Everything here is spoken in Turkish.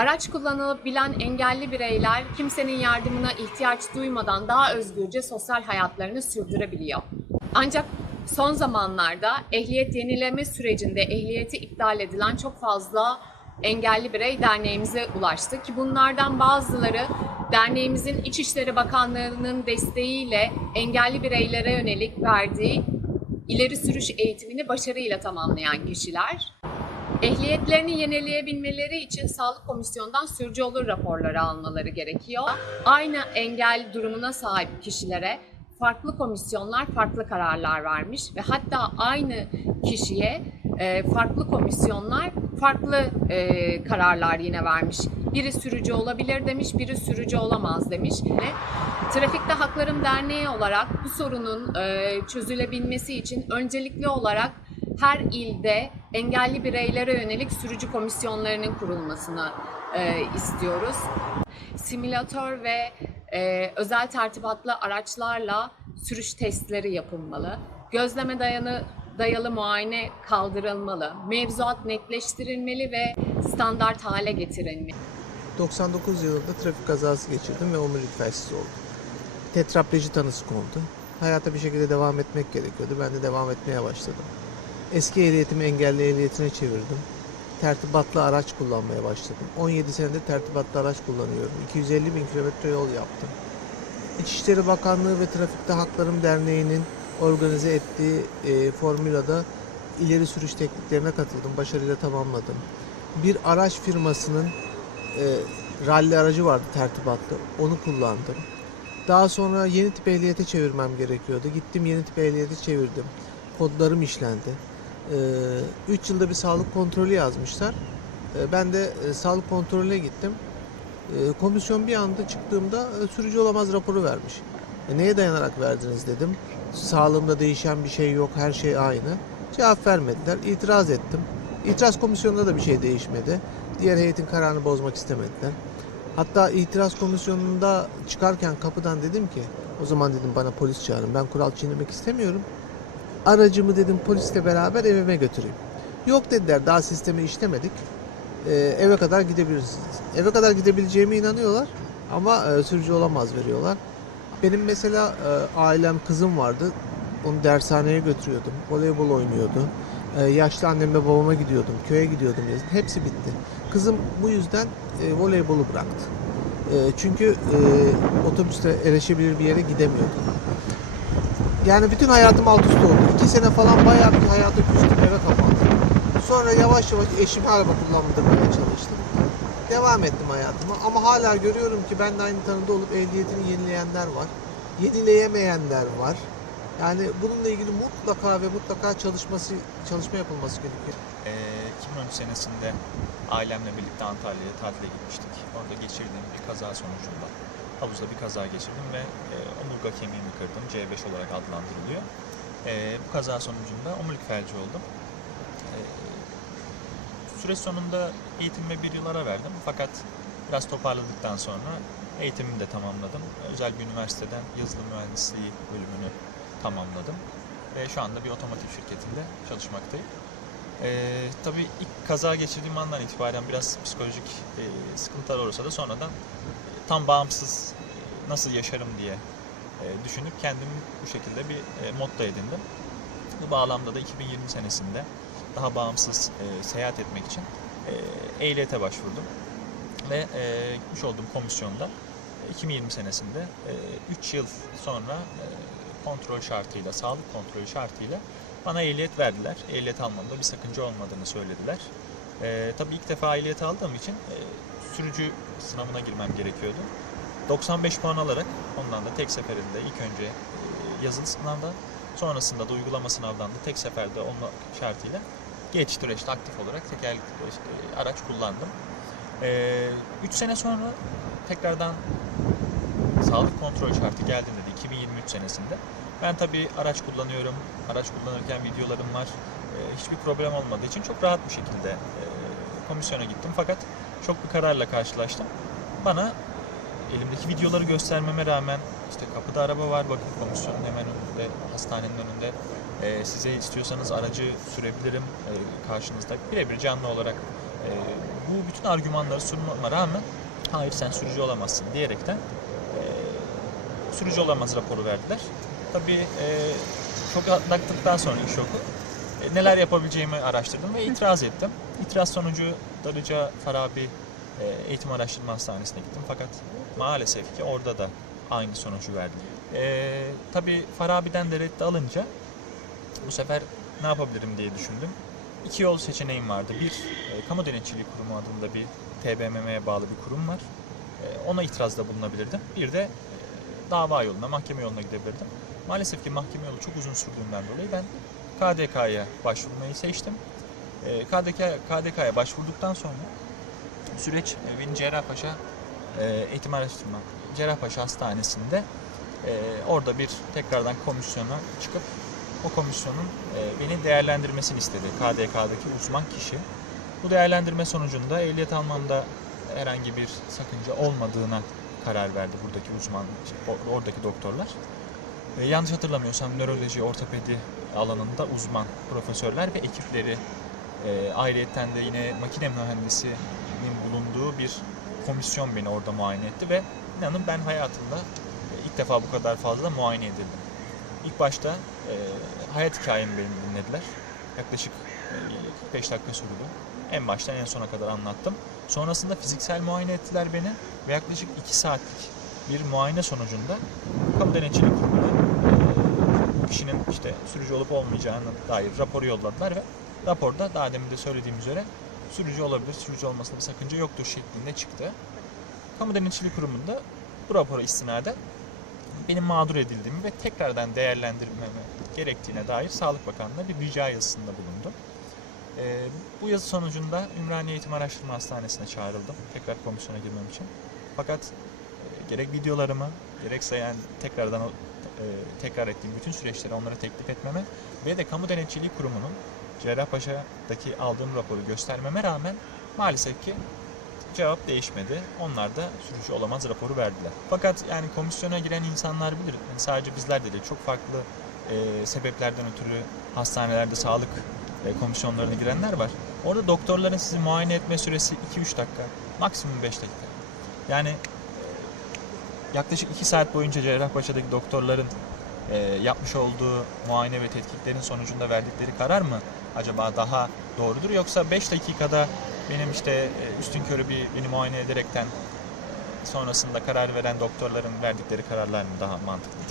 Araç kullanabilen engelli bireyler kimsenin yardımına ihtiyaç duymadan daha özgürce sosyal hayatlarını sürdürebiliyor. Ancak son zamanlarda ehliyet yenileme sürecinde ehliyeti iptal edilen çok fazla engelli birey derneğimize ulaştı ki bunlardan bazıları derneğimizin İçişleri Bakanlığı'nın desteğiyle engelli bireylere yönelik verdiği ileri sürüş eğitimini başarıyla tamamlayan kişiler. Ehliyetlerini yenileyebilmeleri için sağlık komisyonundan sürücü olur raporları almaları gerekiyor. Aynı engel durumuna sahip kişilere farklı komisyonlar farklı kararlar vermiş ve hatta aynı kişiye e, farklı komisyonlar farklı e, kararlar yine vermiş. Biri sürücü olabilir demiş, biri sürücü olamaz demiş. Trafikte Haklarım Derneği olarak bu sorunun e, çözülebilmesi için öncelikli olarak her ilde engelli bireylere yönelik sürücü komisyonlarının kurulmasını e, istiyoruz. Simülatör ve e, özel tertibatlı araçlarla sürüş testleri yapılmalı. Gözleme dayanı dayalı muayene kaldırılmalı. Mevzuat netleştirilmeli ve standart hale getirilmeli. 99 yılında trafik kazası geçirdim ve omurilik felçsiz oldum. Tetrapleji tanısı kondu. Hayata bir şekilde devam etmek gerekiyordu. Ben de devam etmeye başladım. Eski ehliyetimi engelli ehliyetine çevirdim. Tertibatlı araç kullanmaya başladım. 17 senedir tertibatlı araç kullanıyorum. 250 bin kilometre yol yaptım. İçişleri Bakanlığı ve Trafikte Haklarım Derneği'nin organize ettiği e, formülada ileri sürüş tekniklerine katıldım. Başarıyla tamamladım. Bir araç firmasının e, ralli aracı vardı tertibatlı. Onu kullandım. Daha sonra yeni tip ehliyete çevirmem gerekiyordu. Gittim yeni tip ehliyeti çevirdim. Kodlarım işlendi. 3 yılda bir sağlık kontrolü yazmışlar. E, ben de e, sağlık kontrolüne gittim. E, komisyon bir anda çıktığımda e, sürücü olamaz raporu vermiş. E, neye dayanarak verdiniz dedim. Sağlığımda değişen bir şey yok, her şey aynı. Cevap vermediler. İtiraz ettim. İtiraz komisyonunda da bir şey değişmedi. Diğer heyetin kararını bozmak istemediler. Hatta itiraz komisyonunda çıkarken kapıdan dedim ki o zaman dedim bana polis çağırın. Ben kural çiğnemek istemiyorum. Aracımı dedim polisle beraber evime götüreyim. Yok dediler daha sistemi işlemedik. Ee, eve kadar gidebilirsiniz. Eve kadar gidebileceğime inanıyorlar ama e, sürücü olamaz veriyorlar. Benim mesela e, ailem kızım vardı. Onu dershaneye götürüyordum. Voleybol oynuyordu. E, yaşlı annemle babama gidiyordum. Köye gidiyordum yazın. Hepsi bitti. Kızım bu yüzden voleybolu bıraktı. Çünkü otobüste erişebilir bir yere gidemiyordu. Yani bütün hayatım alt üst oldu. İki sene falan bayağı bir hayata küstüm eve kapandım. Sonra yavaş yavaş eşimi araba kullandırmaya çalıştım. Devam ettim hayatıma ama hala görüyorum ki ben de aynı tanıda olup ehliyetini yenileyenler var. Yenileyemeyenler var. Yani bununla ilgili mutlaka ve mutlaka çalışması çalışma yapılması gerekiyor. Ee, 2013 senesinde ailemle birlikte Antalya'ya tatile gitmiştik. Orada geçirdiğim bir kaza sonucunda havuzda bir kaza geçirdim ve e, omurga kemiğimi kırdım. C5 olarak adlandırılıyor. E, bu kaza sonucunda omurilik felci oldum. E, süreç sonunda eğitimime bir yıl ara verdim. Fakat biraz toparladıktan sonra eğitimimi de tamamladım. Özel bir üniversiteden yazılım mühendisliği bölümünü tamamladım. Ve şu anda bir otomotiv şirketinde çalışmaktayım. Ee, tabii ilk kaza geçirdiğim andan itibaren biraz psikolojik e, sıkıntılar olursa da sonradan tam bağımsız e, nasıl yaşarım diye düşünüp kendimi bu şekilde bir e, motto edindim. Bu bağlamda da 2020 senesinde daha bağımsız e, seyahat etmek için e, ehliyete başvurdum. Ve e, gitmiş olduğum komisyonda e, 2020 senesinde 3 yıl sonra e, kontrol şartıyla, sağlık kontrolü şartıyla bana ehliyet verdiler. Ehliyet almamda bir sakınca olmadığını söylediler. Ee, tabii ilk defa ehliyet aldığım için e, sürücü sınavına girmem gerekiyordu. 95 puan alarak ondan da tek seferinde ilk önce e, yazılı sınavdan sonrasında da uygulama sınavdan da tek seferde olma şartıyla geç süreçte aktif olarak tekerlekli e, araç kullandım. 3 sene sonra tekrardan sağlık kontrol şartı geldiğinde de 2023 senesinde ben tabii araç kullanıyorum. Araç kullanırken videolarım var. Ee, hiçbir problem olmadığı için çok rahat bir şekilde e, komisyona gittim. Fakat çok bir kararla karşılaştım. Bana elimdeki videoları göstermeme rağmen işte kapıda araba var bakın komisyonun hemen önünde, hastanenin önünde. Ee, size istiyorsanız aracı sürebilirim ee, karşınızda. Birebir canlı olarak E, bu bütün argümanları sunmama rağmen hayır sen sürücü olamazsın diyerekten e, sürücü olamaz raporu verdiler. Tabii e, şok atlattıktan sonra şoku e, neler yapabileceğimi araştırdım ve itiraz ettim. İtiraz sonucu Darıca Farabi e, Eğitim Araştırma Hastanesi'ne gittim fakat maalesef ki orada da aynı sonucu verdi. E, tabii Farabi'den de reddi alınca bu sefer ne yapabilirim diye düşündüm. İki yol seçeneğim vardı. Bir, e, Kamu Denetçiliği Kurumu adında bir TBMM'ye bağlı bir kurum var. E, ona itirazda bulunabilirdim. Bir de e, dava yoluna, mahkeme yoluna gidebilirdim. Maalesef ki mahkeme yolu çok uzun sürdüğünden dolayı ben KDK'ya başvurmayı seçtim. E, KDK, KDK'ya başvurduktan sonra süreç e, beni Cerrahpaşa e, Eğitim Araştırma Cerrahpaşa Hastanesi'nde e, orada bir tekrardan komisyona çıkıp o komisyonun e, beni değerlendirmesini istedi. KDK'daki uzman kişi. Bu değerlendirme sonucunda ehliyet almamda herhangi bir sakınca olmadığına karar verdi buradaki uzman, oradaki doktorlar. E, yanlış hatırlamıyorsam nöroloji, ortopedi alanında uzman profesörler ve ekipleri e, ayrıyetten de yine makine mühendisinin bulunduğu bir komisyon beni orada muayene etti ve inanın ben hayatımda e, ilk defa bu kadar fazla muayene edildim. İlk başta e, hayat hikayemi benim dinlediler. Yaklaşık e, 45 dakika sürdü. En baştan en sona kadar anlattım. Sonrasında fiziksel muayene ettiler beni ve yaklaşık 2 saatlik bir muayene sonucunda kamu denetçilik kurumuna e, bu kişinin işte sürücü olup olmayacağına dair raporu yolladılar ve raporda daha demin de söylediğim üzere sürücü olabilir, sürücü olmasında bir sakınca yoktur şeklinde çıktı. Kamu denetçilik kurumunda bu rapora istinaden benim mağdur edildiğimi ve tekrardan değerlendirmeme gerektiğine dair Sağlık Bakanlığı'na bir rica yazısında bulundum. Ee, bu yazı sonucunda Ümraniye Eğitim Araştırma Hastanesi'ne çağrıldım tekrar komisyona girmem için. Fakat e, gerek videolarımı gerekse yani tekrardan e, tekrar ettiğim bütün süreçleri onlara teklif etmeme ve de Kamu Denetçiliği Kurumu'nun Cerrahpaşa'daki aldığım raporu göstermeme rağmen maalesef ki cevap değişmedi. Onlar da sürücü olamaz raporu verdiler. Fakat yani komisyona giren insanlar bilir. Yani sadece bizler de değil. Çok farklı e, sebeplerden ötürü hastanelerde sağlık e, komisyonlarına girenler var. Orada doktorların sizi muayene etme süresi 2-3 dakika. Maksimum 5 dakika. Yani e, yaklaşık 2 saat boyunca Cerrahpaşa'daki doktorların e, yapmış olduğu muayene ve tetkiklerin sonucunda verdikleri karar mı acaba daha doğrudur yoksa 5 dakikada benim işte e, üstün körü bir beni muayene ederekten sonrasında karar veren doktorların verdikleri kararlar mı daha mantıklıdır?